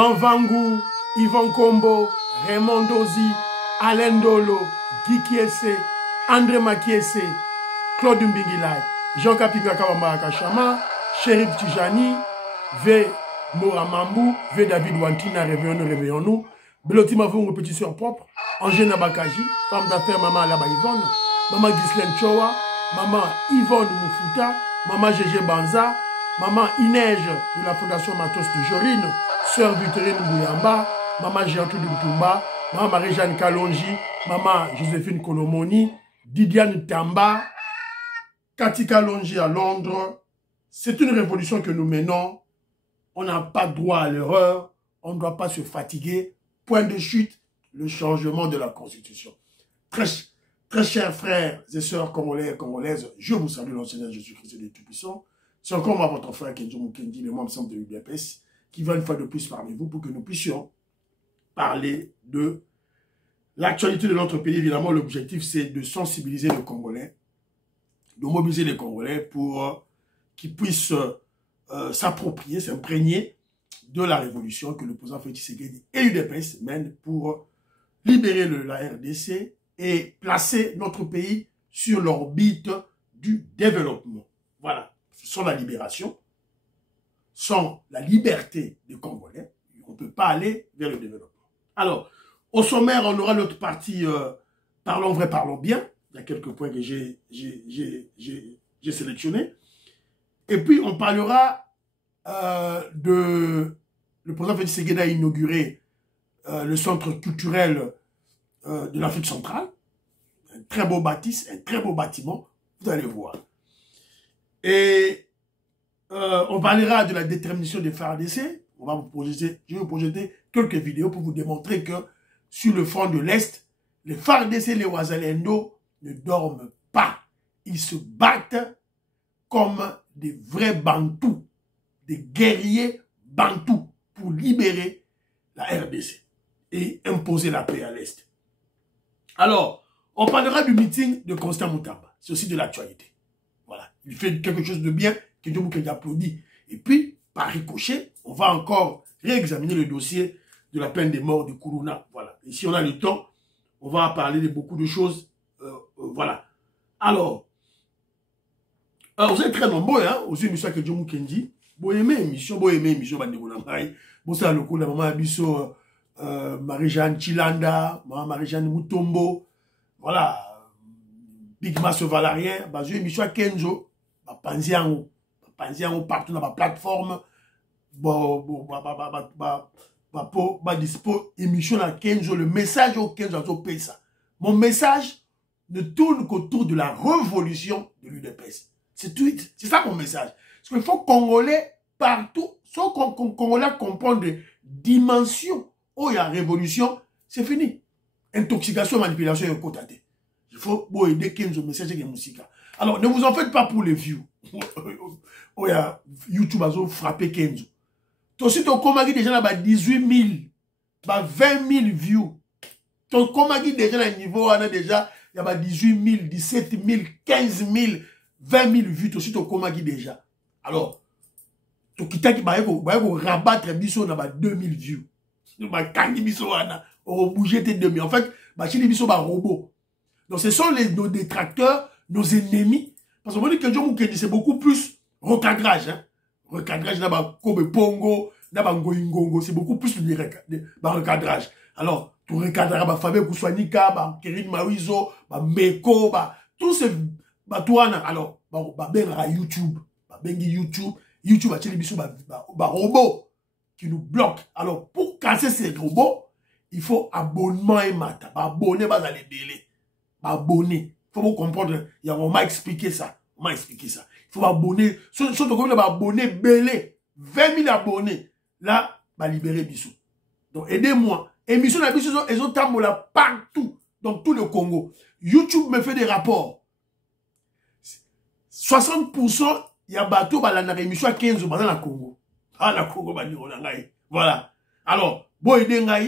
Jean Vangu, Yvon Kombo, Raymond Dozi, Alain Dolo, Guy Kiese, André Makiese, Claude Mbingilai, Jean Kapinga Kawamba Kachama, Chérif Tijani, V. Moramambou, V. David Wantina, réveillons-nous. Beloti Mavou, petit soeur propre, Angène Bakaji, femme d'affaires, maman Alaba Yvonne, maman Ghislaine Chowa, maman Yvonne Moufuta, maman Gégé Banza, maman Inège de la Fondation Matos de Jorine, sœur Victorine Bouyamba, maman Géantou de Mtumba, maman Marie-Jeanne Kalonji, maman Joséphine Kolomoni, Didiane Tamba, Cathy Kalonji à Londres. C'est une révolution que nous menons. On n'a pas droit à l'erreur. On ne doit pas se fatiguer. Point de chute, le changement de la Constitution. Très chers frères et sœurs congolais et congolaises, je vous salue dans le Seigneur Jésus-Christ et Tout-Puissant. C'est encore moi, votre frère Kenzo Mukendi, le membre de l'UDPS, qui va une fois de plus parmi vous pour que nous puissions parler de l'actualité de notre pays. Évidemment, l'objectif, c'est de sensibiliser les Congolais, de mobiliser les Congolais pour qu'ils puissent s'approprier, s'imprégner de la révolution que le président Félix Tshisekedi et l'UDPS mènent pour libérer la RDC et placer notre pays sur l'orbite du développement. Voilà. Sans la libération, sans la liberté des Congolais, on ne peut pas aller vers le développement. Alors, au sommaire, on aura notre partie Parlons vrai, parlons bien. Il y a quelques points que j'ai sélectionnés. Et puis, on parlera le président Félix Tshisekedi a inauguré le centre culturel de l'Afrique centrale. Un très beau bâtisse, un très beau bâtiment. Vous allez voir. Et on parlera de la détermination des FARDC. Je vais vous projeter quelques vidéos pour vous démontrer que sur le front de l'Est, les FARDC et les Wazalendo ne dorment pas. Ils se battent comme des vrais Bantous, des guerriers Bantous pour libérer la RDC et imposer la paix à l'Est. Alors, on parlera du meeting de Constant Moutamba. C'est aussi de l'actualité. Voilà. Il fait quelque chose de bien que Dieu vous applaudit. Et puis, par ricochet, on va encore réexaminer le dossier de la peine de mort de Kourouna. Voilà. Et si on a le temps, on va parler de beaucoup de choses. Voilà. Alors, vous êtes très nombreux, hein, aux émissions que Dieu vous dit. Vous aimez l'émission, vous savez le coup de maman Abisso, Marie-Jeanne Chilanda, maman Marie-Jeanne Mutombo. Voilà. Big Mass Valarien, bah, j'ai émission à Kenzo, bah, Panziango partout dans ma plateforme, bah, dispo, émission à Kenzo, le message au Kenzo, ça. Mon message ne tourne qu'autour de la révolution de l'UDPS. C'est ça mon message. Parce qu'il faut Congolais partout, sans Congolais comprendre des dimensions où il y a révolution, c'est fini. Intoxication, manipulation et côté. Il faut aider Kenzo, message et musique. Alors, ne vous en faites pas pour les views. Oh, YouTube a frappé Kenzo. Toi aussi, ton comagi déjà là, 18 000, 20 000 views. Ton comagi déjà là, niveau, on a déjà, il y a 18 000, 17 000, 15 000, 20 000 vues. Toi aussi, ton comagi déjà. Alors, ton kitaki, va rabattre biso na 2000 views. Kangi biso wana, on bouger tes 2000. En fait, chili biso ba robot. Donc, ce sont nos détracteurs, nos ennemis. Parce qu'on dit que John Moukedi, c'est beaucoup plus recadrage. Hein? Recadrage, d'abord, Kobe Pongo, d'abord, Ngoingongo, c'est beaucoup plus de recadrage. Alors, tout recadrage, Fabien Kouswanika, Kérin Mawizo, Meko, tous ces batouana. Alors, ben YouTube, YouTube a tiré biso, robot qui nous bloque. Alors, pour casser ces robots, il faut abonnement et mata. Abonner, dans les délais. Abonner. Il faut vous comprendre. On m'a expliqué ça. Il faut abonner. Surtout comme on va abonner, belé. 20 000 abonnés. Là, va libérer Bissou. Donc, aidez-moi. Émission de Bissou, ils ont tambola partout. Dans tout le Congo. YouTube me fait des rapports. 60%, il y a bateau, la émission à 15 dans la Congo. Ah, la Congo, voilà. Alors, bon, aidez-moi.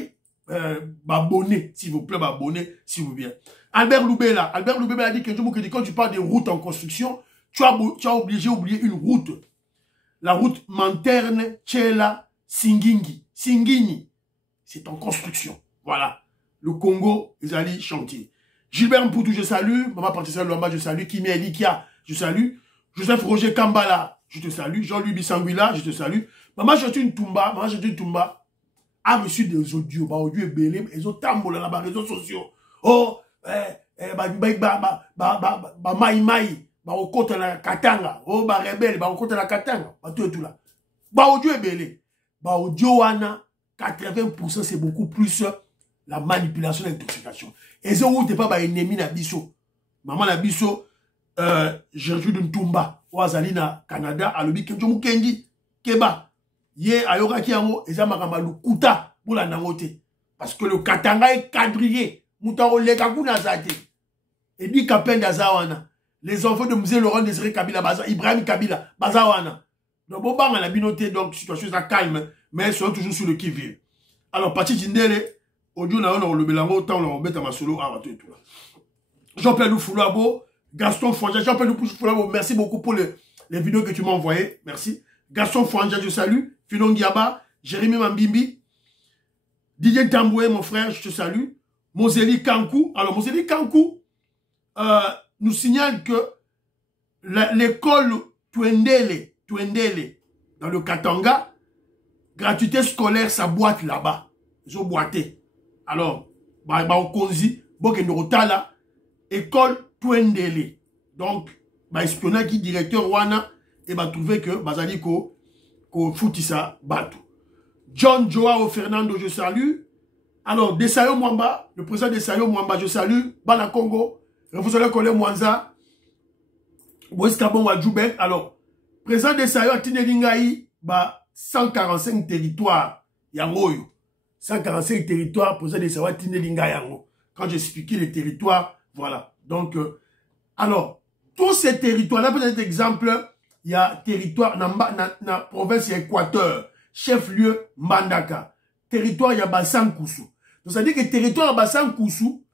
Abonnez, s'il vous plaît, abonnez, s'il vous plaît. Albert Loubela a dit que quand tu parles de routes en construction, tu as oublié une route. La route Manterne, Tchela, Singingi. Singini, c'est en construction. Voilà. Le Congo, ils allaient chantier. Gilbert Mpoutou, je salue. Maman Patricia Lomba, je salue. Kimi Elikia, je salue. Joseph Roger Kambala, je te salue. Jean-Louis Bissanguila, je te salue. Maman Jotune Toumba, a reçu des audios. Bah, audio est belé. Ils ont tamboulé dans les réseaux sociaux. Oh, maï. Bah, au côté la Katanga. Oh, bah, rebelle. Bah, au côté la Katanga. Bah, tout là. Bah, audio est belé. Bah, audio, 80% c'est beaucoup plus la manipulation et l'intoxication. Et c'est où t'es pas bah, ennemi na biso. Maman na biso, Gertrude Ntumba, Ouazali na Canada, alobi kenjo mukengi, keba. Ye ayoka ki yango, eza makamba lukuta pour la nangote. Parce que le Katanga est quadrillé. Moutaro lekaku na zate. Et dit Kapenda zawana. Les enfants de Mzee Laurent Désiré Kabila, Ibrahim Kabila, bazawana. Donc bon bang la binoté, donc situation ça calme, mais ils sont toujours sur le qui-vive. Alors, Pati Jindele, audio na on le belango, tant on met à ma solo, tout et tout là. Jean-Pierre Loufoulouabo, Gaston Fanja, Jean-Pierre Loufoulouabo, merci beaucoup pour les vidéos que tu m'as envoyées, merci. Gaston Fanja, je salue. Finon Giaba, Jérémy Mambimbi, Didier Tamboué, mon frère, je te salue. Moseli Kankou, alors Moseli Kankou nous signale que l'école Twendele, dans le Katanga, gratuité scolaire, ça boite là-bas. Ils ont boité. Alors, au Konzi, Bokenorotala, école Twendele. Donc, espionnage qui directeur Wana, et trouvé que Bazali ko foutissa Batou. John Joao Fernando, je salue. Alors, Desayo Mwamba, le président Desayo Mwamba, je salue. Bana Congo, Refusole Kole Mwanza, Boeskabon Wadjoubek. Alors, président Desayo Atinelingaï, 145 territoires, Yangoyo. 145 territoires, président Desayo Atinelingaï Yango. Quand j'expliquais les territoires, voilà. Donc, alors, tous ces territoires-là, peut-être exemple, il y a territoire, dans la province Équateur, chef-lieu Mbandaka. Territoire, il y a Bassan Koussou. Donc, ça veut dire que territoire Bassan Koussou,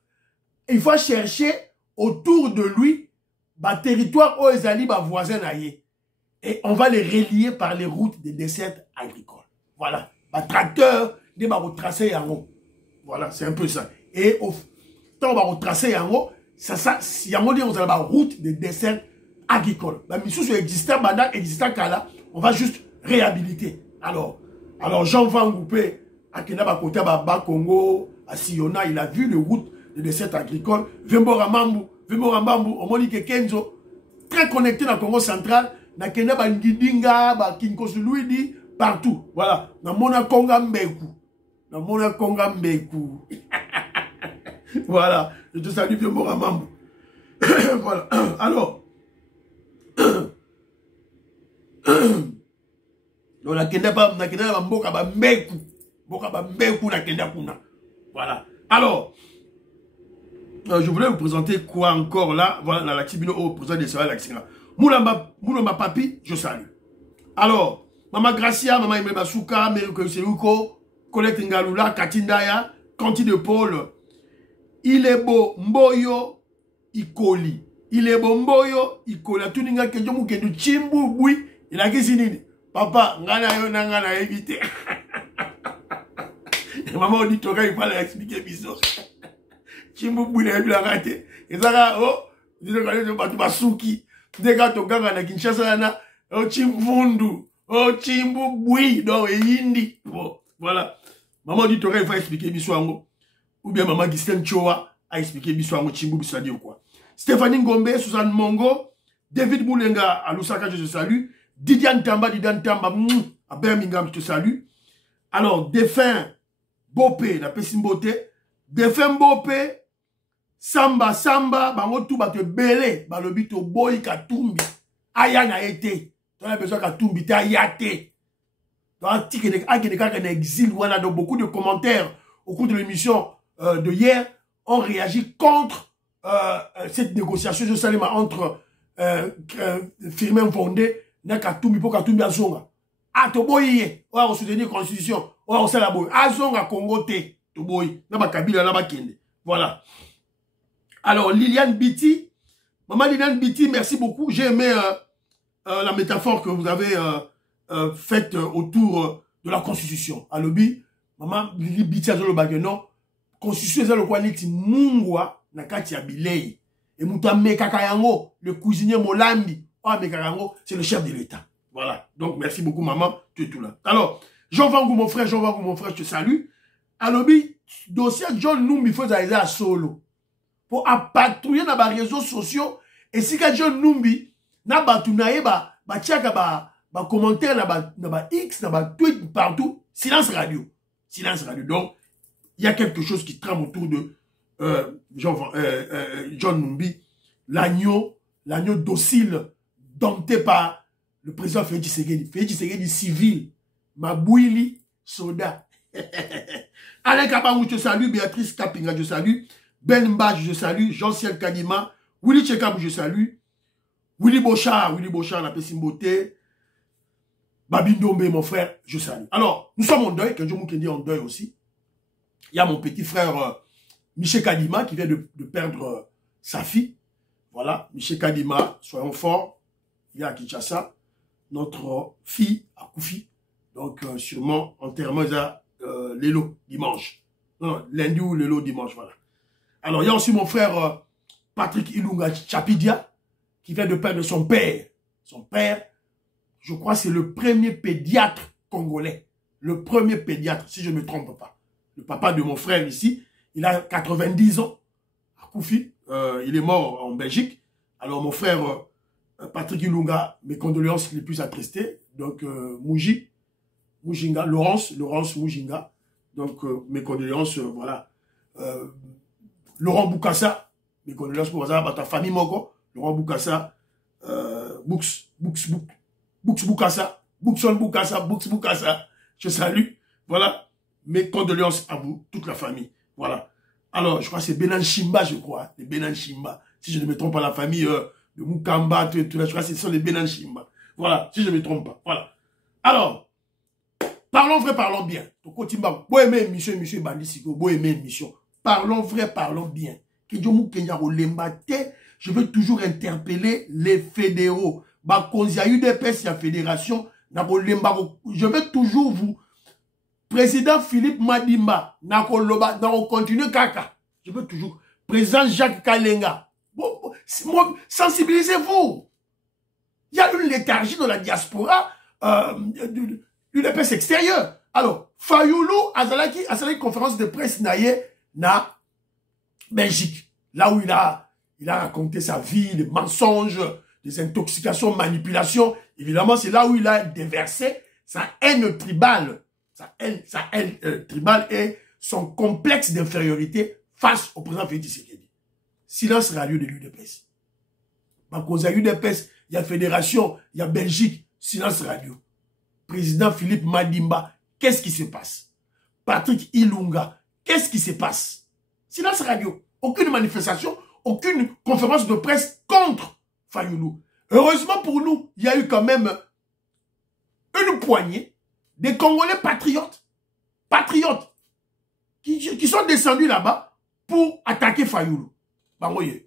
il faut chercher autour de lui, territoire où ils allaient, voisins aillés. Et on va les relier par les routes des dessertes agricoles. Voilà. Tracteur, des tracés en haut. Voilà, c'est un peu ça. Et au temps, on va retracer en haut, il y a la route des desserts agricoles. Mais sous ce existant, on va juste réhabiliter. Alors Jean Van Goupé, à Kenaba côté à Congo, à Siona, il a vu les routes des desserts agricoles. Vemboramambu, on m'a dit que Kenzo, très connecté dans le Congo central, na Kenaba Ngidinga, Kinkosuluidi, partout. Voilà. Na Mona Konga Mbeku. Voilà. Je te salue, Vemboramambu. Voilà. Alors, voilà. Je voulais vous présenter quoi encore là. Voilà, la Tibino au président de Sahel Laxinga. Moulamba Papi, je salue. Alors, Maman Gracia, Maman Imeba Souka, Meriko Seuko, Colette Ngalula, Katindaya, Kanti de Paul, il est beau, Mboyo, Ikoli. Il est beau, Mboyo, Ikoli. Tuninga Kejomu Kendu Chimbu, Boui, il a qui papa, ngana yo nangana éviter. Maman dit toi il fallait expliquer biso. Chimbu Boui na bila raté. Et ça oh, dis le gars de batu basuki. Des gars to ganga na Kinshasa na oh Chimbundu, oh Chimbu Boui donc yindi. Bon, voilà. Maman dit toi il faut expliquer biso ango. Ou bien maman Gisèle Choa a expliqué biso ango Chimbu biso dire quoi. Stéphanie Ngombe, Suzanne Mongo, David Moulenga à Lusaka, je te salue. Didian Tamba, à Birmingham, je te salue. Alors, défunt Bopé, la Pessimboté, défunt Bopé, Samba, bango tout ba te belé, ba lobi to boy Katumbi, aya na été. Tu as besoin Katumbi, te ayate. Tu as dit que exil, voilà, donc beaucoup de commentaires au cours de l'émission de hier ont réagi contre cette négociation, je salue, entre Firmin Fondé, na Katumbi pour Katumbi azonga. Ah to boye, on va soutenir constitution, on va la boye. Azonga Congo te, to boye, na ba Kabila na ba Kende. Voilà. Alors Liliane Biti, maman Liliane Biti, merci beaucoup. J'ai aimé la métaphore que vous avez faite autour de la Constitution. À l'obi, maman, Lili Bitia Zolo Bageno, Constitution est le quoi neti mungwa na kati ya bilei. Et Mouta Mekakayango, le cuisinier Molambi, Mekayango, c'est le chef de l'État. Voilà. Donc, merci beaucoup, maman. Tu es tout là. Alors, Jean Vangou, mon frère, je te salue. À l'obi, dossier John Numbi, faut aller à solo. Pour patrouiller dans les réseaux sociaux. Et si que John Numbi, na batounaye, ba commentaire, na X, na tweet, partout, silence radio. Silence radio. Donc, il y a quelque chose qui trame autour de John Numbi, l'agneau docile, dompté par le président Félix Tshisekedi. Félix Tshisekedi civil, Mabouili, soldat. Alain Kabangou, je salue, Béatrice Kapinga, je salue, Ben Mbaj, je salue, Jean-Ciel Kadima, Willy Tchekabou, je salue, Willy Bochard, la Pessimboté, Babindombe, mon frère, je salue. Alors, nous sommes en deuil, Kenjo Moukendi en deuil aussi. Il y a mon petit frère Michel Kadima qui vient de perdre sa fille. Voilà, Michel Kadima, soyons forts. Il y a à Kinshasa, notre fille a Koufi. Donc, sûrement, enterrement, il y a l'élo dimanche. Non, lundi ou l'élo dimanche, voilà. Alors, il y a aussi mon frère Patrick Ilunga Chapidia qui vient de perdre son père. Son père, je crois, c'est le premier pédiatre congolais. Le premier pédiatre, si je ne me trompe pas. Le papa de mon frère ici, il a 90 ans, à Koufi. Il est mort en Belgique. Alors, mon frère Patrick Ilunga, mes condoléances les plus attristées. Donc, Mujinga, Laurence Mujinga. Donc, mes condoléances, voilà. Laurent Boukassa, mes condoléances pour ta famille, Moko. Laurent Boukassa, Boukassa, je salue. Voilà. Mes condoléances à vous, toute la famille. Voilà. Alors, je crois que c'est Benan Chimba, je crois. Les Benan Chimba. Si je ne me trompe pas, la famille de Mukamba, tout là, je crois que ce sont les Benan Chimba. Voilà. Si je ne me trompe pas. Voilà. Alors, parlons vrai, parlons bien. Vous aimez émission, monsieur Bandisiko, vous aimez émission. Parlons vrai, parlons bien. Je veux toujours interpeller les fédéraux. UDPS, la fédération, je veux toujours vous. Président Philippe Madimba, continue kaka. Je veux toujours. Président Jacques Kalenga. Sensibilisez-vous. Il y a une léthargie dans la diaspora l'UDPS extérieur. Alors, Fayoulou, Azalaki, conférence de presse na Belgique. Là où il a raconté sa vie, les mensonges, les intoxications, manipulations. Évidemment, c'est là où il a déversé sa haine tribale. Sa haine tribale et son complexe d'infériorité face au président Félix Tshisekedi. Silence radio de l'UDPS. À cause de l'UDPS, il y a fédération, il y a Belgique, silence radio. Président Philippe Madimba, qu'est-ce qui se passe? Patrick Ilunga, qu'est-ce qui se passe? Silence radio. Aucune manifestation, aucune conférence de presse contre Fayoulou. Heureusement pour nous, il y a eu quand même une poignée des Congolais patriotes, qui sont descendus là-bas pour attaquer Fayoulou. Bangoye.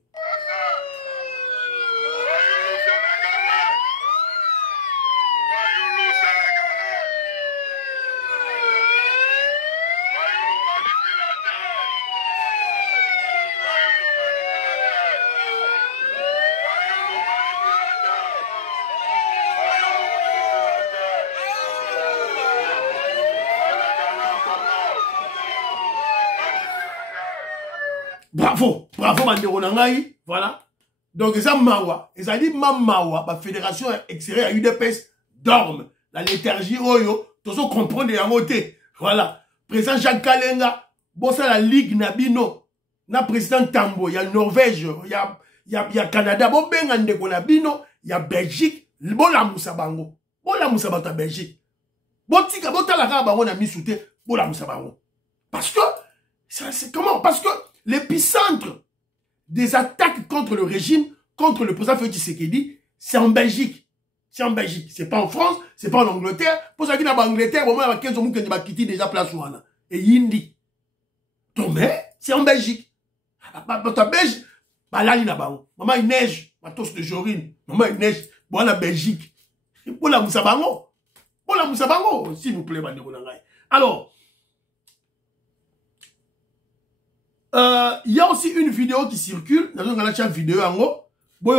Bravo, Mandero Nangaï, voilà. Donc, ça mawa, et ça dit mawa, la fédération extérieure à UDPS dorme. La léthargie, oyo, tout ça comprendre et amoté. Voilà. Président Jacques Kalenga, bossa la Ligue Nabino, na président Tambo, il y a Norvège, il y a Canada, bon bengande ko Nabino, il y a Belgique, bon la Moussabango, ta Belgique. Bon tika, bon talaka bango na misouté, bon la Moussabango. Parce que, c'est comment? Parce que l'épicentre des attaques contre le régime, contre le président Félix Tshisekedi, c'est en Belgique. C'est en Belgique. C'est pas en France, c'est pas en Angleterre. Pour ça qu'il y a en Angleterre, au moins, il y a 15 qui ont quitté déjà place où on a. Et Yindi. Donc, mais, c'est en Belgique. Dans ta Belgique, là, il y a maman, il neige. Ma tosse de Jorine. Maman, il neige. Bon, la Belgique. Pour la Moussabango. Bon, la Moussabango, s'il vous plaît, alors, il y a aussi une vidéo qui circule, dans une vidéo en haut,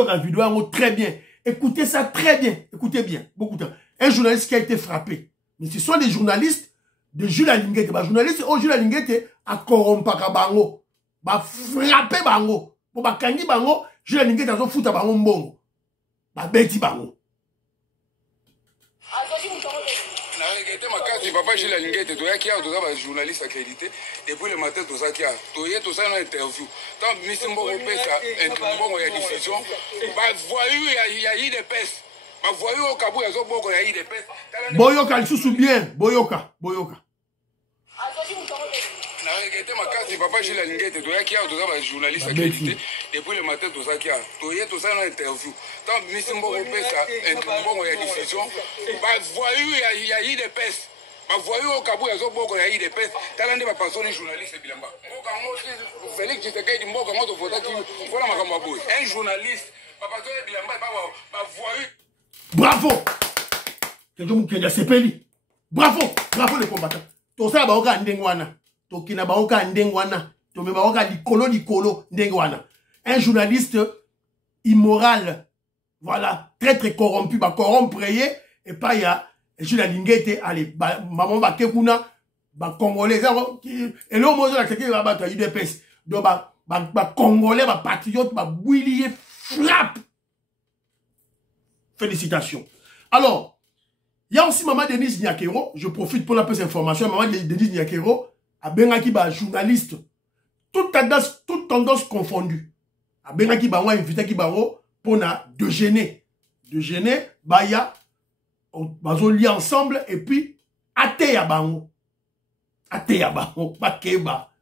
la vidéo en haut très bien. Écoutez ça très bien, écoutez bien, beaucoup de temps. Un journaliste qui a été frappé. Mais ce sont des journalistes de Jules Alinguete. Les journalistes, Jules Alinguete a corrompu Bango. Va frapper Bango. Pour ba kangi Bango, Jules Alinguete a foutu Bango mbongo. Ba beti Bango. Papa Gilles Alinguete, tu as qui a un journaliste accrédité depuis le matin, tout ça qui a. Tu as tout ça dans l'interview. Tant que Nissim Bogopé, il y a diffusion. Voyou, il y a eu des pestes. Voyou au Kabou, il y a eu des pestes. Boyoka, il sous bien. Boyoka. Papa Gilles Alinguete, tu as qui a un journaliste accrédité depuis le matin, tout ça qui a. Tu as tout ça dans l'interview. Tant que Nissim Bogopé, il y a diffusion. Voyou, il y a eu des pestes. Voyou au Kabou, il y a eu des pestes. Talent de ma personne journaliste Bilamba. Félix Tshisekedi Mboka moto votaki voilà makambo boy. Un journaliste, papa to Bilamba ba voyou. Bravo. Kejo mukenya sepeli. Bravo les combattants. To ça ba oka ndengwana. To kina ba oka ndengwana. To me ba oka likolo ndengwana. Un journaliste immoral. Voilà, très corrompu, ba corrompre et pas ya Jules Alinguete, allez, maman va kekuna, ba congolais, et l'homme a dit qu'il va battre UDPS. Donc, ba congolais, ba patriote, ba bouillier, frappe. Félicitations. Alors, il y a aussi maman Denise Nyakero, je profite pour la petite information, maman Denise Nyakero, a bengaki ba journaliste, toute tendance confondue. A bengaki ba wa invité ki ba pour na de gêner, ba ya bazo lié ensemble et puis ateya bango bakeba.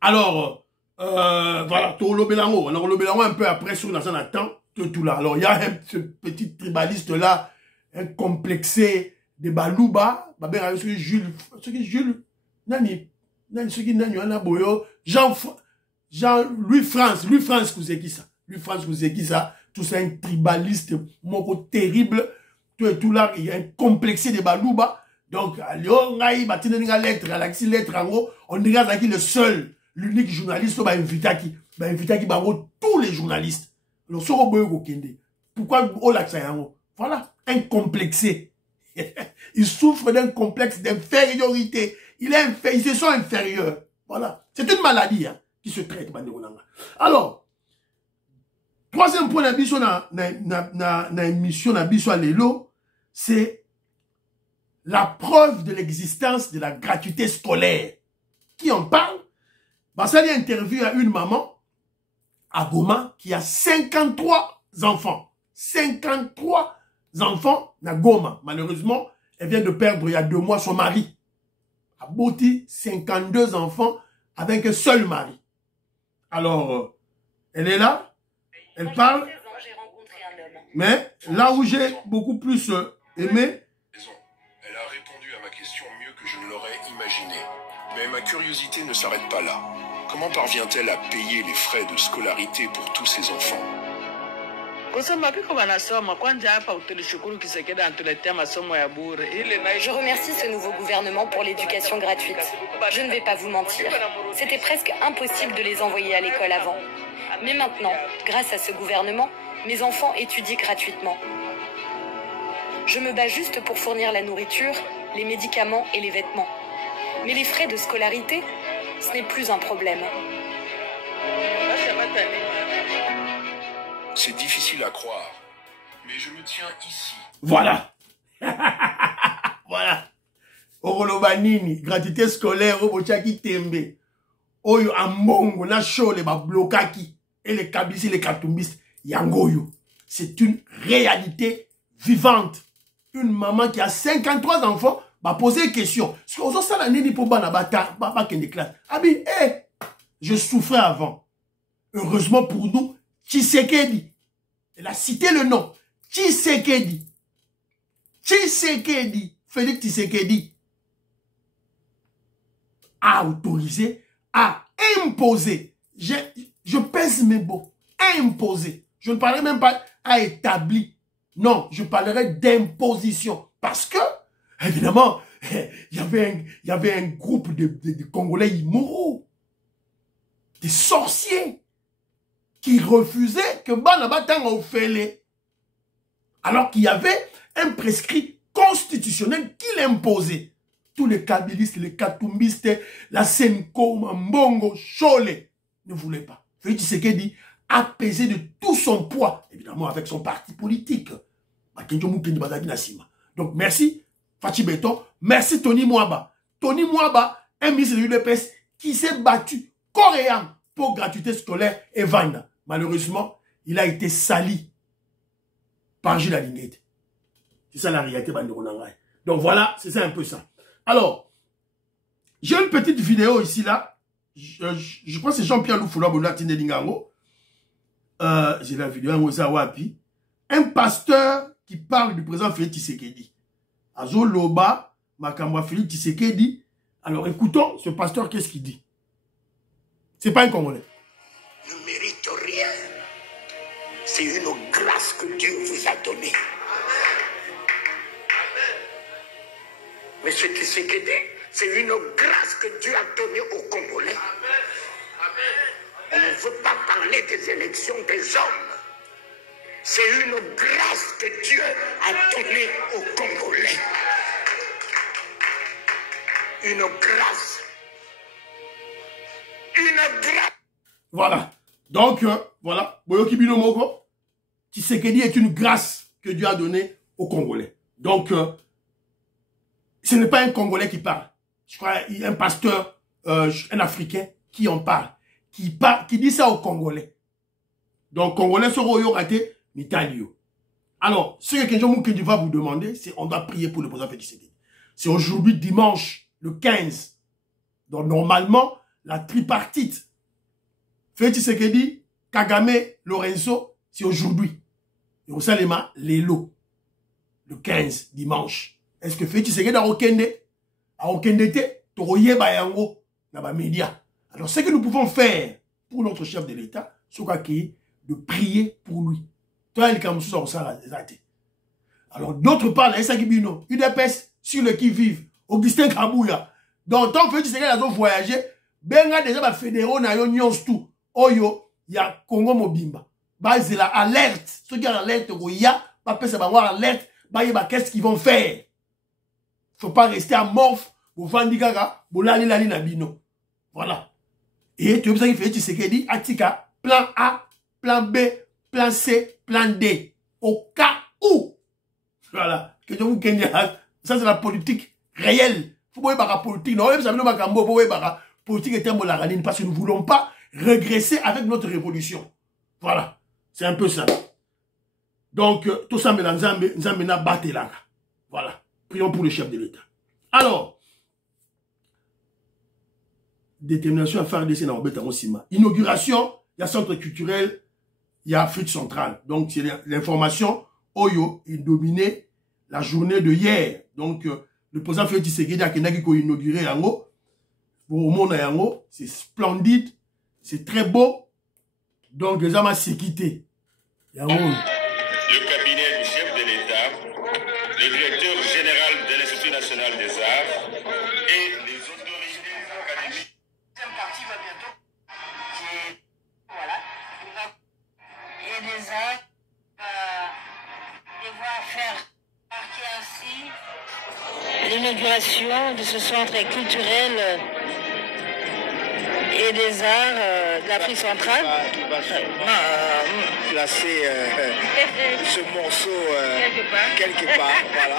Alors voilà, to lobelango, on a lobelango un peu après sur dans un attend tout là. Alors il y a ce petit tribaliste là, un complexé de Balouba, babé Jules nani wana boyo Jean Louis France Kouzeki ça, tout ça un tribaliste moko terrible. Tout là, il y a un complexé de Balouba. Donc, on dirait qu'il est le seul, l'unique journaliste qui va inviter tous les journalistes. Alors, pourquoi on l'a fait? Voilà, un complexé. Il souffre d'un complexe d'infériorité. Il se sent inférieur. Voilà. C'est une maladie qui se traite. Alors, troisième point d'ambition na émission na Lelo, c'est la preuve de l'existence de la gratuité scolaire. Qui en parle? Ça y a interview à une maman à Goma qui a 53 enfants. 53 enfants na Goma. Malheureusement, elle vient de perdre il y a 2 mois son mari. A Boti, 52 enfants avec un seul mari. Alors, elle est là. Elle parle, mais là où j'ai beaucoup plus aimé... Elle a répondu à ma question mieux que je ne l'aurais imaginé. Mais ma curiosité ne s'arrête pas là. Comment parvient-elle à payer les frais de scolarité pour tous ses enfants? Je remercie ce nouveau gouvernement pour l'éducation gratuite. Je ne vais pas vous mentir. C'était presque impossible de les envoyer à l'école avant. Mais maintenant, grâce à ce gouvernement, mes enfants étudient gratuitement. Je me bats juste pour fournir la nourriture, les médicaments et les vêtements. Mais les frais de scolarité, ce n'est plus un problème. C'est difficile à croire, mais je me tiens ici. Voilà. Voilà. Orolobanini, gratuité scolaire, Obochaki Tembe. Oyo Ambongo, na chole, ba blokaki. Et les kabisi, les katumbistes, yangoyo. C'est une réalité vivante. Une maman qui a 53 enfants va poser une question. Parce que ça, l'année, pour je souffrais avant. Heureusement pour nous, Tshisekedi. Elle a cité le nom. Tshisekedi. Félix Tshisekedi a autorisé, a imposé. Je pèse mes mots. Imposé. Je ne parlerai même pas à établi. Non, je parlerai d'imposition. Parce que Évidemment, il y avait un groupe de Congolais immoraux, des sorciers, qui refusaient que Banabatang Ofele, alors qu'il y avait un prescrit constitutionnel qui l'imposait. Tous les kabylistes, les katumbistes, la Senko, Mbongo, Chole ne voulaient pas. Félix Tshisekedi, apaisé de tout son poids, évidemment avec son parti politique. Donc merci Fachi Beton, merci Tony Mwaba. Tony Mwaba, un ministre de l'UDPS qui s'est battu corps et âme pour gratuité scolaire et Vanda. Malheureusement, il a été sali par Gilles Alinguette. C'est ça la réalité, Banderonangaï. Donc voilà, c'est ça un peu ça. Alors, j'ai une petite vidéo ici, là. Je pense que c'est Jean-Pierre Loufoula Bonatine Lingango. J'ai la vidéo, un pasteur qui parle du président Félix Tshisekedi. Azo Loba, Makamba Félix Tshisekedi. Alors écoutons ce pasteur, qu'est-ce qu'il dit? C'est pas un Congolais. Ne mérite rien. C'est une grâce que Dieu vous a donnée. Monsieur Tshisekedi, c'est une grâce que Dieu a donnée aux Congolais. On ne veut pas parler des élections des hommes. C'est une grâce que Dieu a donnée aux Congolais. Une grâce. Une grâce. Voilà. Donc, voilà. Boyoki Bino Moko, Tshisekedi est une grâce que Dieu a donnée aux Congolais. Donc, ce n'est pas un Congolais qui parle. Je crois qu'il y a un pasteur, un Africain qui en parle. Qui dit ça aux Congolais. Donc, Congolais seront raté, Mitalio. Alors, ce que Kenjo Moukedi va vous demander, c'est on doit prier pour le président Félix Tshisekedi. C'est aujourd'hui dimanche, le 15. Donc, normalement, la tripartite Félix Tshisekedi, Kagame, Lorenzo, c'est aujourd'hui. Et au Salema, Lelo, le 15, dimanche. Est-ce que Félix Tshisekedi a Okende Toroye Bayango, dans les médias? Alors, ce que nous pouvons faire pour notre chef de l'État, c'est de prier pour lui. Alors, d'autre part, la SAKIBINO, UDPS, sur le qui-vive, Augustin Kabouya. Donc, tant que Félix Tshisekedi a voyagé, Benga déjà va fédérer na yo nyons tout. Oyo, ya Congo Mobimba. Bah, c'est la alerte. Ceux qui ont l'alerte, ya, bah, peut savoir avoir alerte, bah, qu'est-ce qu'ils vont faire? Faut pas rester amorphe, vous vendez gaga, vous l'allez la bino. Voilà. Et tu veux ça qu'il fait, tu sais qu'il dit, Atika, plan A, plan B, plan C, plan D. Au cas où. Voilà. Ça, c'est la politique réelle. Faut pas la politique. Non, vous savez, politique est un mot parce que nous ne voulons pas régresser avec notre révolution. Voilà. C'est un peu ça. Donc, tout ça, voilà. Prions pour le chef de l'État. Alors, détermination à faire des scénarios. Inauguration, il y a centre culturel, il y a Afrique centrale. Donc, c'est l'information. Oyo, il dominait la journée de hier. Donc, le président Félix Tshisekedi a inauguré Yango. Pour le monde Yango, c'est splendide, c'est très beau. Donc, les hommes s'est quitté. Yango. Le cabinet du chef de l'État, le directeur général de l'Institut national des arts et les autorités académiques. Deuxième partie va bientôt. Voilà. Et les arts devoir faire marquer ainsi l'inauguration de ce centre culturel et des arts de l'Afrique centrale. Qui va placer ce morceau quelque part, voilà.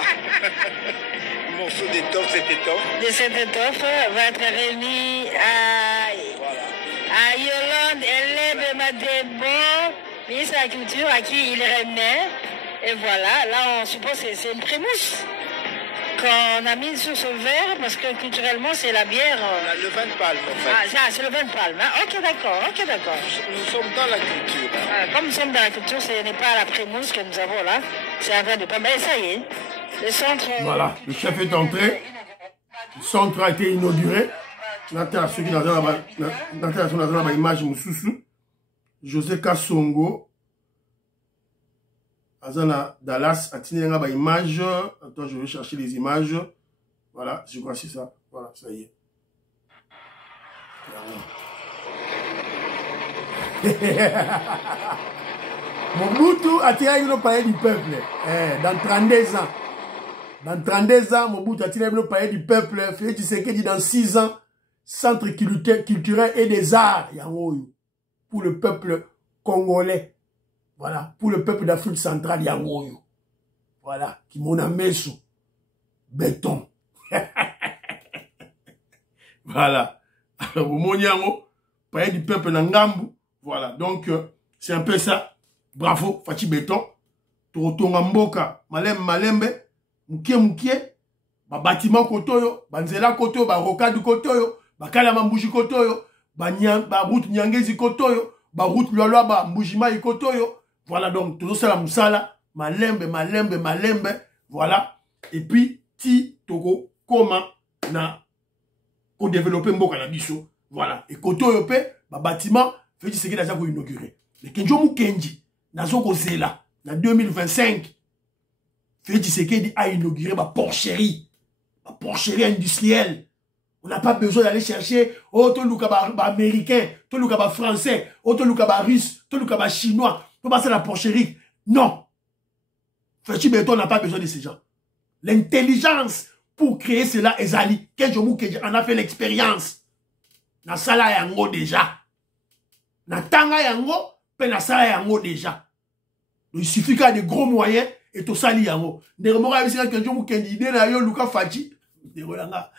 Le morceau d'étoffe, cette étoffe. De cette étoffe va être remis à Yolande Elebe Madebo, ministre de la Culture, à qui il remet. Et voilà, là on suppose que c'est une prémousse qu'on a mise sur ce verre parce que culturellement c'est la bière. Le vin de palme en fait. Ah, ça, c'est le vin de palme. Hein? Ok, d'accord, ok, d'accord. Nous sommes dans la culture. Comme nous sommes dans la culture, ce n'est pas la prémousse que nous avons là, c'est un vin de palme. Et ça y est, le centre. Voilà, le chef est entré. Le centre a été inauguré. L'interaction qui dans l'image Moussoussou. José Kassongo. Azana Dallas a tiré une image. Attends, je vais chercher les images. Voilà, je crois que c'est ça. Voilà, ça y est. Mobutu a tiré le palais du peuple dans 32 ans. Dans 32 ans, Mobutu a tiré le palais du peuple. Félix Tshisekedi dans 6 ans, centre culturel et des arts. Pour le peuple congolais. Voilà, pour le peuple d'Afrique centrale, Yangoyo. Voilà, qui m'en a mis sous béton. Voilà. Alors, au Moniango, palais du peuple Nangambu. Voilà, donc, c'est un peu ça. Bravo, Fachi Béton. Torotonga Mboka, Malembe, Moukie, bâtiment Kotoyo, Banzela Kotoyo, Rokadu Kotoyo, Kalama Mbuji Kotoyo, route Nyangezi Kotoyo, route Loloa, Mbujima Kotoyo. Voilà, donc, tout ça, la Moussala, Malembe. Voilà. Et puis, Ti Togo, comment na pour développer Mboka na biso. Voilà. Et Kotoyo pe, bâtiment, Félix Tshisekedi a déjà inauguré. Le Kenjo Mukenji, Nazoko Zela, en 2025, Félix Tshisekedi a inauguré ma porcherie industrielle. On n'a pas besoin d'aller chercher, oh, tout le cas américain, tout le cas français, oh, tout le cas russe, tout le cas chinois, pour passer la porcherie. Non. Félix Béton n'a pas besoin de ces gens. L'intelligence pour créer cela, Ezali, Kenjo Mukenji en a fait l'expérience. Na sala yango déjà. Na tanga yango, pe na sala yango déjà. Donc, il suffit qu'il y ait de gros moyens et tout ça li yango. Ndemora yisika Kenjo Mukenji ide na yo Luka Fachi. Ndemora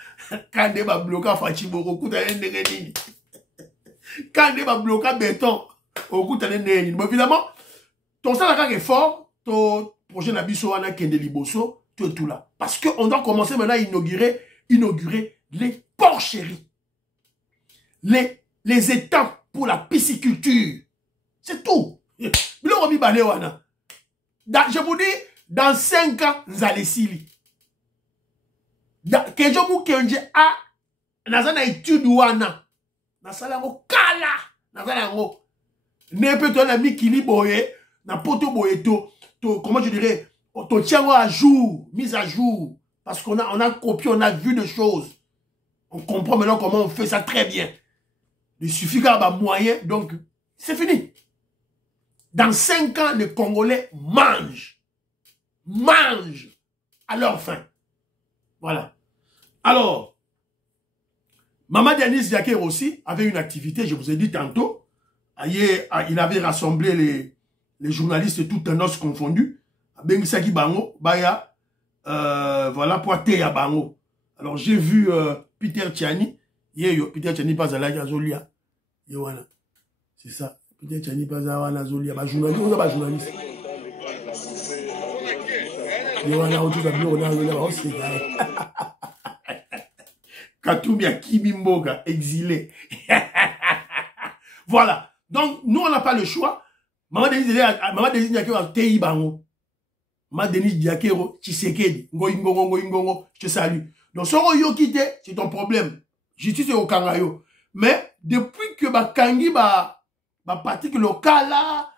kande ba bloka Fachi boko kuta ndenge nini. Kande ba bloka béton okuta ndenge nini. Bon évidemment, ton sala ka est fort, ton projet na biso wana kende liboso, tout est tout là. Parce que on doit commencer maintenant à inaugurer les porcheries. Les étangs pour la pisciculture. C'est tout. Je vous dis, dans 5 ans, vous allez s'y Kenjo Mukenji a nazana étude wana. Nasala ngo kala. Nazana ngo. Ne peut on a mis kili boye. Na poto boye to comment je dirais, to tient à jour, mise à jour. Parce qu'on a copié, on a vu des choses. On comprend maintenant comment on fait ça très bien. Il suffit qu'il y ait un moyen, donc c'est fini. Dans 5 ans, les Congolais mangent à leur faim. Voilà. Alors, Maman Denis Diaker aussi avait une activité, je vous ai dit tantôt. Il avait rassemblé les journalistes tout un os confondus. Bengisaki Bango, Baya, voilà, Poité à Bango. Alors j'ai vu Peter Tchani. Peter Tchani pas à la Zolia. Voilà. C'est ça. Peter Tchani pas à la Zolia. Bah journaliste, on a journaliste. Voilà, on a c'est Katoumia Kibimboga, exilé. Voilà. Donc, nous, on n'a pas le choix. Maman Denis Diakero a Tei Bango. Maman Denis Diakero, Tshisekedi. Ngoingongo, je te salue. Donc, si on quitté, c'est ton problème. Justice est au Kangayo. Mais, depuis que Kangi, pratique locale là,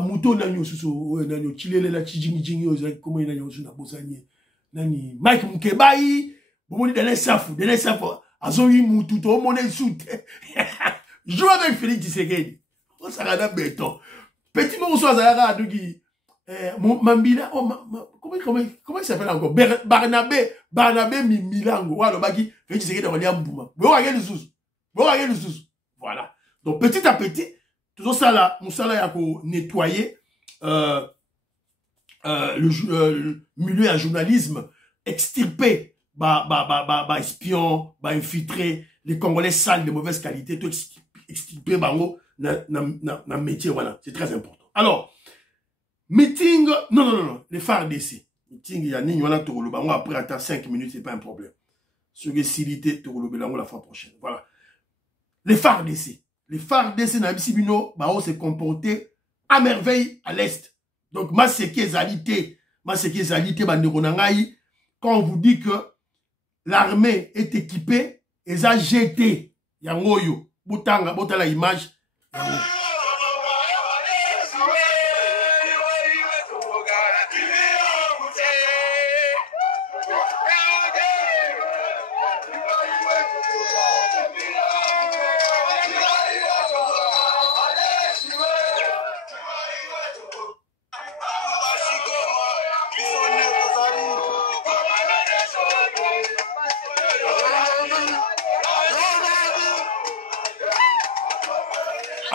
Mouto Nanyo Suso, Nanyo Chilele la Chijingi, comment il Nanyo Suna Bosanye, Nani, Mike Mukebai, Boumoni de l'Essafou, Azoui Moutou, tout le monde est soute. Joue avec Félix Tshisekedi. On s'arrête béton. Petit mot soit à la Mambila, comment il s'appelle encore? Barnabé Milango. Voilà, Bagi, Félix Tshisekedi on dit Mbouma. Voilà. Donc petit à petit, tout ça là, Moussala y a nettoyer le milieu à journalisme, extirper, espion, infiltrer, les Congolais sales de mauvaise qualité, tout extirper, na métier, voilà. C'est très important. Alors, meeting, non, les phares d'essai. Meeting, il y a ni, on a Torolo Bango, après, attends 5 minutes, c'est pas un problème. Ce que silité, Torolo Bango la fois prochaine. Voilà. Les phares d'essai. Les phares d'essai, na Bissibino, se comporter à merveille à l'Est. Donc, ma séquezalité, quand on vous dit que l'armée est équipée, et ça jeté, yangoyo, botala image, yango.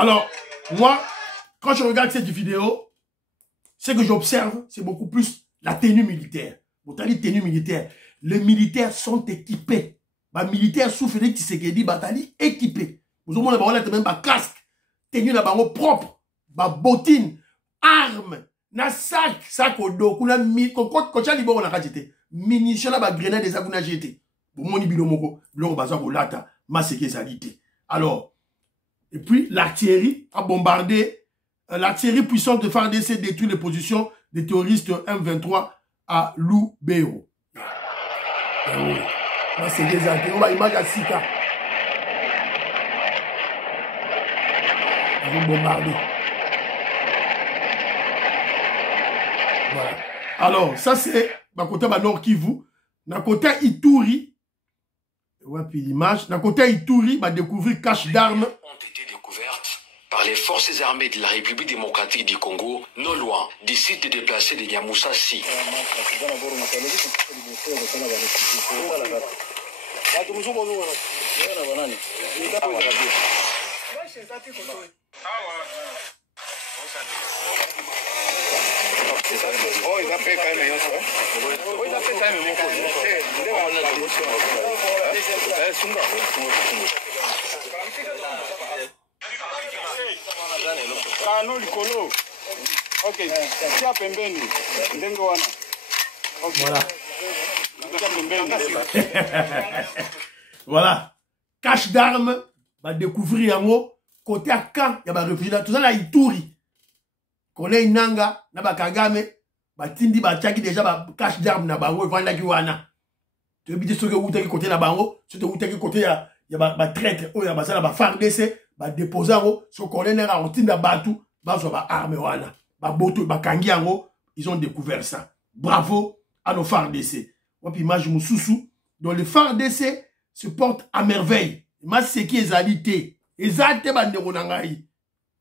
Alors, moi, quand je regarde cette vidéo, ce que j'observe, c'est beaucoup plus la tenue militaire. Vous avez dit tenue militaire. Les militaires sont équipés. Les militaires souffrent de Tshisekedi, batali équipés. Vous avez même un casque, tenue na bango propre, ba bottine, armes, na sac au dos, kuna kocha liboro na kajete. Munition na ba grenade des aguna jeté. Bon moni bilomoko, biloko baza ko lata, maseke salite. Alors, et puis l'artillerie a bombardé. L'artillerie puissante de FARDC détruit les positions des terroristes M23 à Lubero. C'est des artilleries. On va imaginer à Sika. Ils vont bombarder. Voilà. Alors, ça c'est le côté Nord Kivu. Le côté Ituri, ouais, puis l'image. Le côté Ituri va découvrir cache d'armes. Ont été découvertes par les forces armées de la République démocratique du Congo, non loin du site déplacé de Nyamoussassi. Voilà. Voilà. Cache d'armes, va découvrir en haut. Côté à camp, il y a des réfugiés. Tout ça là, Ituri. Kone Inanga, na Kagame, tindi tchaki déjà cache d'armes na bango, vanda ki wana. Tu veux dire ce que vous avez côté na bango, ce que vous avez côté il y a traître, il y a ça FARDC, déposer en haut, ce qu'on est en tinda batu, arme wana. Boto, kangi en haut, ils ont découvert ça. Bravo à nos FARDC. Et puis image Moussoussou, dont les FARDC se portent à merveille. Mais ce qui est alité,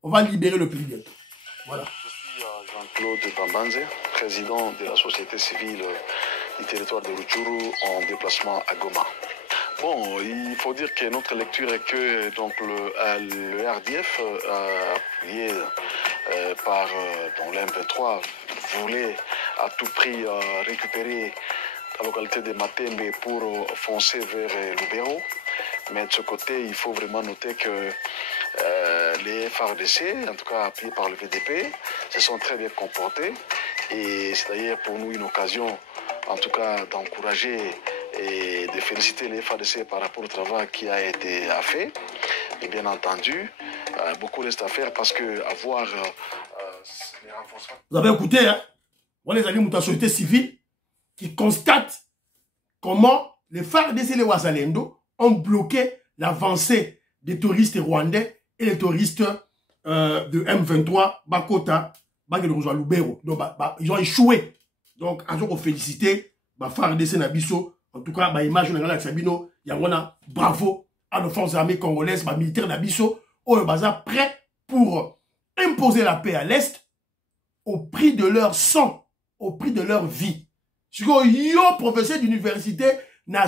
on va libérer le pays bientôt. Voilà. Je suis Jean-Claude Bambanze, président de la société civile du territoire de Rutshuru en déplacement à Goma. Bon, il faut dire que notre lecture est que donc, le RDF, appuyé par l'M23, voulait à tout prix récupérer la localité de Matembe pour foncer vers Lubero. Mais de ce côté, il faut vraiment noter que les FARDC, en tout cas appuyés par le VDP, se sont très bien comportés. Et c'est d'ailleurs pour nous une occasion, en tout cas, d'encourager et de féliciter les FARDC par rapport au travail qui a été fait. Et bien entendu, beaucoup reste à faire parce que avoir les renforcements... Vous avez écouté, hein? On les amis de la société civile qui constatent comment les FARDC et les Wazalendo ont bloqué l'avancée des touristes rwandais et les touristes de M23, Bakota, Lubero. Donc, ils ont échoué. Donc, ils ont félicité FARDC Nabiso. En tout cas, image de Sabino, bravo à nos forces armées congolaises, militaires Nabiso, au prêt pour imposer la paix à l'Est au prix de leur sang, au prix de leur vie. Si vous êtes professeur d'université, na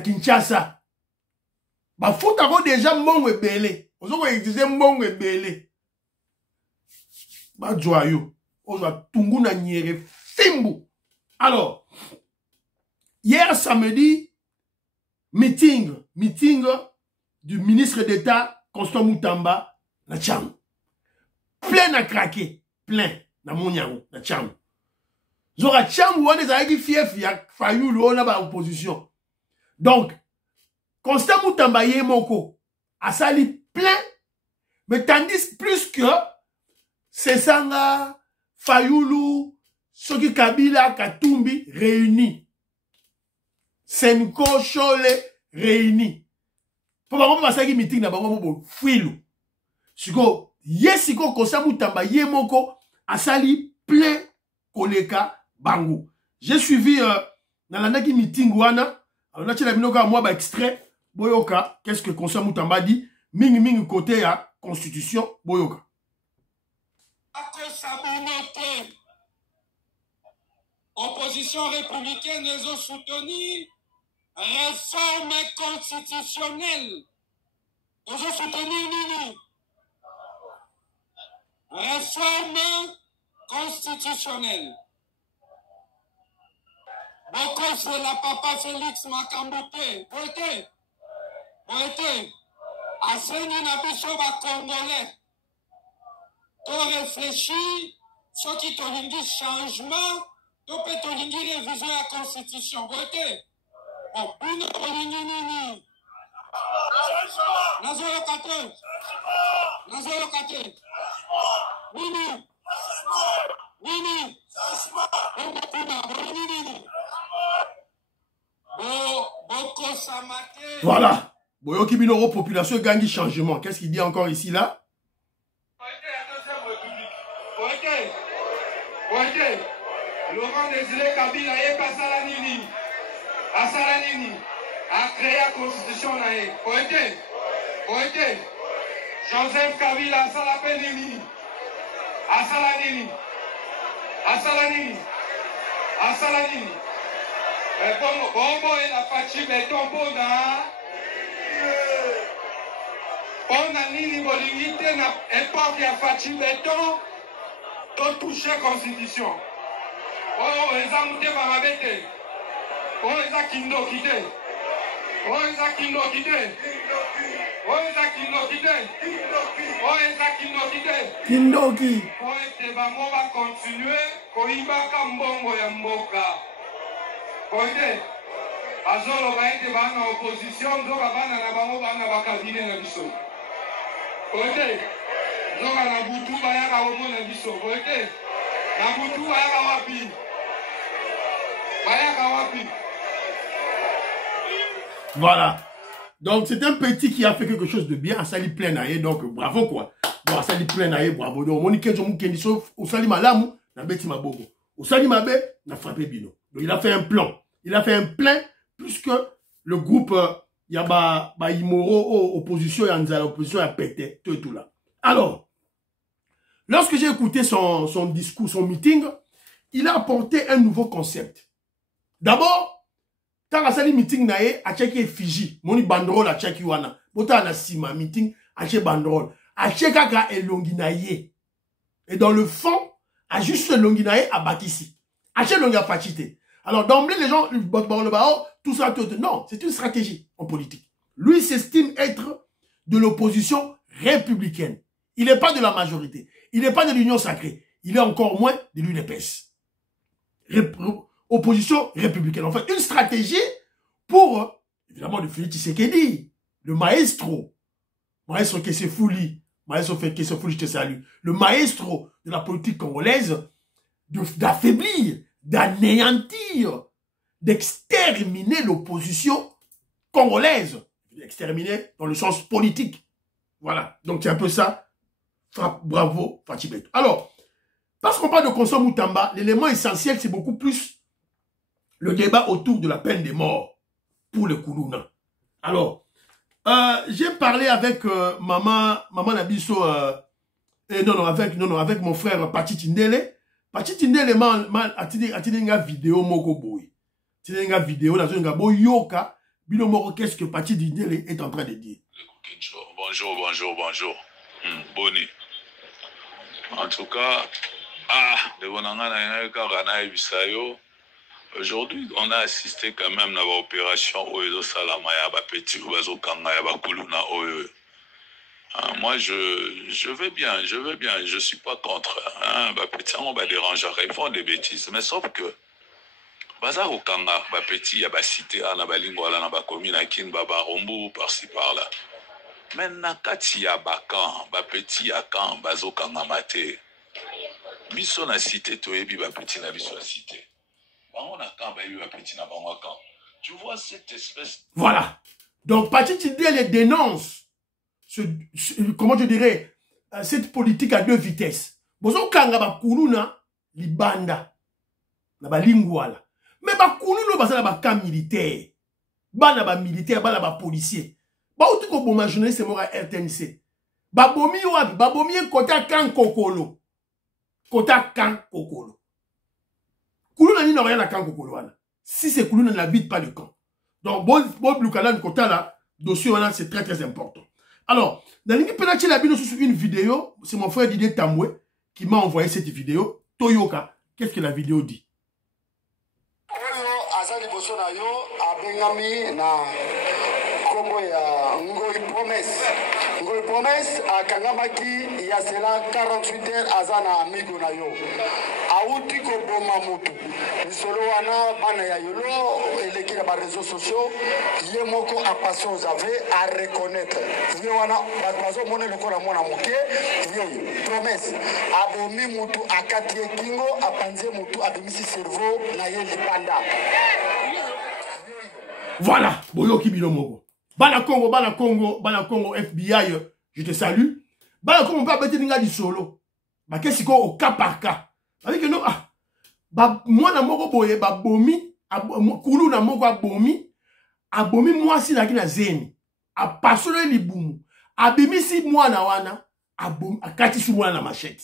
Kinshasa, faut avoir déjà mon rebelle. Vous avez utilisé mon rebelle. Joyeux. On a tungu na nyere fimbu. Alors, hier samedi, meeting du ministre d'État Constant Moutamba na Tcham. Plein à craquer, plein na Mouniaou na Tcham. Zora Tcham ou on est avec fief ya Fayoulou on a ba opposition. Donc Constant Moutamba Yemoko a sali plein, mais tandis plus que Sesanga, Fayoulou, Soki Kabila, Katumbi réunis. Senko Chole réunis. Pour pas passer qui meeting na bango mo fwilu. Siko yesiko Constant Moutamba Yemoko a sali plein koleka bango. J'ai suivi dans la naki meeting wana. Alors là tu as binoka moi ba extrait boyoka qu'est-ce que Constant Moutamba dit mingi côté à constitution boyoka. Opposition républicaine les ont soutenu réforme constitutionnelle. Ils ont soutenu Nini. réforme constitutionnelle. Beaucoup c'est la papa Félix Makambote. Boete. Aseni na biso ba Congolais. To réfléchir, ce qui tolingi changement, to peut tolingi révision la constitution. Boete. Bon, une tolingi nini. Nazolo kate. Nini. Voilà. Boyoki Binoro, population gagne changement. Qu'est-ce qu'il dit encore ici, là? Laurent Désiré Kabila est Asalanini a créé la constitution. Joseph Kabila Asalapenini. Asalanini. Bongo et la fachi béton on a nini bolingité na époque ya fachi béton to toucher constitution. Oh eza muteba mabete. Oh eza kindoki te. Kindoki. Po ete bango ba continuer koyibaka mbongo ya mboka. Oye, azolo ba ete bana opposition ndoka bana na bango bana ba cabinet na biso. Oye, ndoka na butu ba yaka omo na biso. Oye, na butu ba yaka wapi? Voilà. Donc c'est un petit qui a fait quelque chose de bien. Asali plein aïe. Donc bravo quoi. Bon, Asali plein aïe, bravo. Donc moni kenzo mukendi sauf Osali malamu na beti mabogo. Osali mabe na frappé bino. Donc il a fait un plan. Il a fait un plein plus que le groupe Yaba Imoro opposition Yanza l'opposition a pété tout là. Alors, lorsque j'ai écouté son discours, son meeting, il a apporté un nouveau concept. D'abord, quand il a fait meeting nae a checké Fiji, moni banderole a checké wana. Bota na sima meeting a checké banderole. A checké kaka elonginaye. Et dans le fond, a juste longinaye a bâti. A checké longi a fachité. Alors, d'emblée, les gens, tout ça, non, c'est une stratégie en politique. Lui s'estime être de l'opposition républicaine. Il n'est pas de la majorité. Il n'est pas de l'Union sacrée. Il est encore moins de l'UDPS. Opposition républicaine. En fait, une stratégie pour, évidemment, le Félix Tshisekedi, le maestro Kessefouli, maestro Kessefouli, je te salue, le maestro de la politique congolaise, d'affaiblir, d'anéantir, d'exterminer l'opposition congolaise. Exterminer dans le sens politique. Voilà. Donc c'est un peu ça. Bravo, Fatibet. Alors, parce qu'on parle de Constant Moutamba, l'élément essentiel, c'est beaucoup plus le débat autour de la peine de mort pour le Koulouna. Alors, j'ai parlé avec maman Nabiso, avec mon frère Pachi Tindele. Pachi Tindele a une vidéo moko boy. C'est une vidéo dans une gabo yoka. Bino moko, qu'est-ce que Pachi Tindele est en train de dire? Bonjour. Boni. En tout cas, aujourd'hui, on a assisté quand même à l'opération Oedo Salama Yaba Petit Oazo Kanga Yaba Kuluna Oyo. Moi, je vais bien, je ne suis pas contre. Petit, on va déranger, ils font des bêtises, mais sauf que Bazar au Kanga, Petit, Yaba Cité, Anabalingo, Alana commune, Akin, Baba Rombo, par-ci par-là. Maintenant, Kati Yabakan, Petit Yakan, Bazo Kanga Mate. Biso na cité, Toebi, Petit na biso na cité. Tu vois cette espèce... Voilà. Donc, Pachi Tindele dénonce, comment je dirais, cette politique à deux vitesses. Bozo kanga ba kuluna, libanda, na ba lingwala. Mais ba kuluna ba ba camp militaire. Ba na ba militaire, ba na ba policier. Ba outi ko boma journaliste mora RTNC. Ba bomi wapi, ba bomi kota kan kokolo. Kota kan kokolo. Koulouna n'a rien à Kanko. Si c'est Koulouna n'habite pas le camp. Donc, bon, Blukala, côté là, dossier, c'est très très important. Alors, dans une vidéo, c'est mon frère Didier Tamboué qui m'a envoyé cette vidéo. Toyoka, qu'est-ce que la vidéo dit? Ngoi promesse à Kangamaki, il y a cela 48 heures Azana amigo na yo. Auti ko boma mutu. Nisolo wana bana ya yolo eleki na réseaux sociaux, ye moko a passion vous avez à reconnaître. Ye wana bazo mona lokola mona moke, ye promesse abomi mutu akati kingo apanze mutu abimisi cerveau na ye lipanda. Voilà, boyoki bilomoko. Bana Congo, FBI, je te salue. Bana Congo, pas bêter n'inga di solo. Bah, qu'est-ce qu'on au cas par cas? Avec que non, ah, bah, moi, na moko boye, bah, bomi, koulou na moko abomi, moi, si la kina zeni, a pasole li boumou, abimi si moi na wana, abomi, a kati si moi na machette.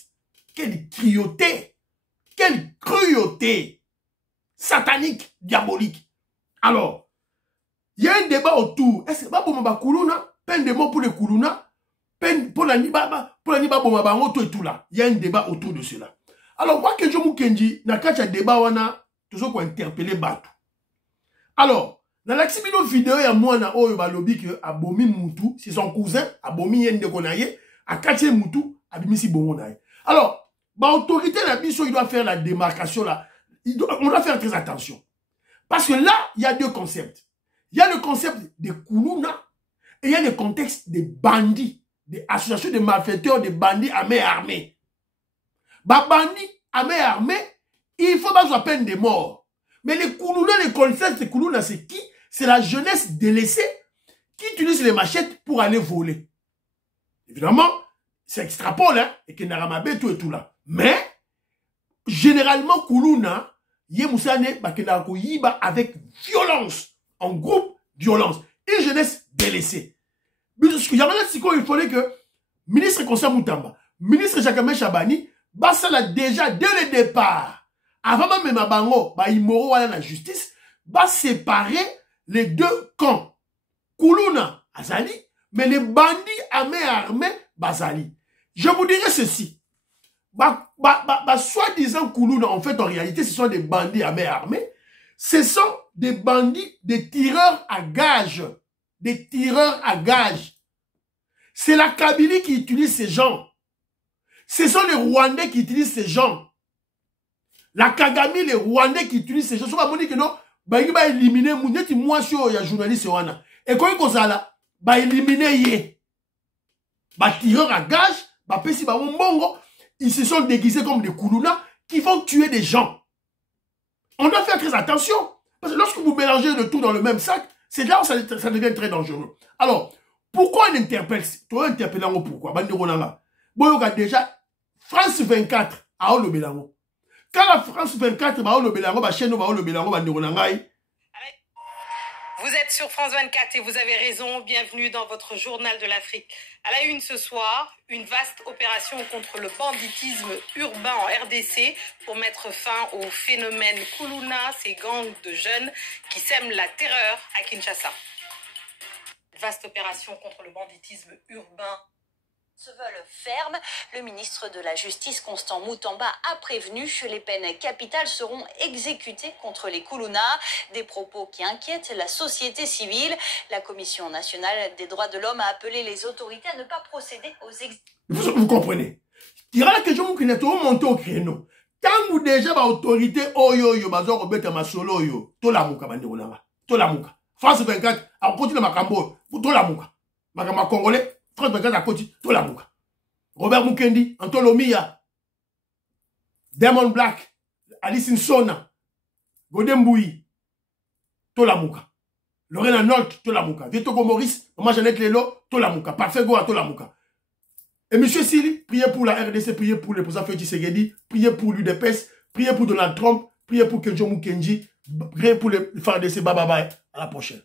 Quelle cruauté! Quelle cruauté! Satanique, diabolique. Alors, il y a un débat autour. Est-ce que c'est pour ma Koulouna? Peine de mots pour les Koulouna? Peine pour la Niba, pour la Niba, pour ma bango, tout là. Il y a un débat autour de cela. Alors, moi, que je vous dis, n'a qu'à un débat, on a toujours qu'on interpeller Batou. Alors, dans la vidéo, il y a moi, na oyo balobi que Abomi Moutou, c'est son cousin, Abomi Yende Konaye, à Kaché Moutou, Abimisi Bongonaye. Alors, l'autorité, la mission, il doit faire la démarcation là. On doit faire très attention. Parce que là, il y a deux concepts. Il y a le concept de Koulouna et il y a le contexte des bandits, des associations de malfaiteurs, des bandits à main armée. Bah, bandits à main armée, il faut pas la peine de mort. Mais les Koulouna, le concept de Koulouna, c'est qui? C'est la jeunesse délaissée qui utilise les machettes pour aller voler. Évidemment, c'est extrapole, hein, et que Naramabe tout et tout là. Mais, généralement, Koulouna, Yemoussane, Bakenako Yiba avec violence. En groupe, violence. Une jeunesse délaissée. Il fallait que ministre Konsa Moutamba, ministre Jakame Chabani, Bassala déjà dès le départ, avant même Mabango, Imoro à la justice, va séparer les deux camps. Koulouna, Azali, mais les bandits à main armée, Bazali. Je vous dirais ceci. Soi-disant Koulouna, en fait, en réalité, ce sont des bandits à main armée. Ce sont des bandits, des tireurs à gages. Des tireurs à gages. C'est la Kabylie qui utilise ces gens. Ce sont les Rwandais qui utilisent ces gens. La Kagame, les Rwandais qui utilisent ces gens. Ce qu'on dit que non, il va éliminer, moi, je suis journaliste. Et quand il y a va éliminer yé. Tireurs à gages, ils se sont déguisés comme des Koulouna qui vont tuer des gens. On doit faire très attention. Parce que lorsque vous mélangez le tout dans le même sac, c'est là où ça devient très dangereux. Alors, pourquoi on interpelle? Toi, interpellant pourquoi? Boyoka déjà, France 24, à le Bélango. Quand la France 24, bah, le Bélango, bah, chez nous, bah, le Bélango, bah, vous êtes sur France 24 et vous avez raison. Bienvenue dans votre journal de l'Afrique. À la une ce soir, une vaste opération contre le banditisme urbain en RDC pour mettre fin au phénomène Koulouna, ces gangs de jeunes qui sèment la terreur à Kinshasa. Vaste opération contre le banditisme urbain. Se veulent fermes, le ministre de la Justice Constant Moutamba a prévenu que les peines capitales seront exécutées contre les Koulouna, des propos qui inquiètent la société civile. La Commission nationale des droits de l'homme a appelé les autorités à ne pas procéder aux exécutions. Vous comprenez? Il y a la question qui n'est pas montée au créneau. Quand vous déjà l'autorité, oyo, bazo, robeta, masolo, yo, to la mouka, to la mouka. France 24, à côté de Makambo, to la mouka. Makama congolais. France 24 à côté, tout la bouca. Robert Mukendi, Antolomia, Demon Black, Alice Insona, Godemboui, tout la bouca. Lorena Nolte, tout la bouca. Vietoko Maurice, Maman Jeannette Lelo, tout la bouca. Parfait Goa, tout la bouca. Et monsieur Sili, priez pour la RDC, priez pour le président Félix Tshisekedi, priez pour l'UDPS, priez pour Donald Trump, priez pour Kenjo Mukendi, priez pour les FARDC, bye bye bye. À la prochaine.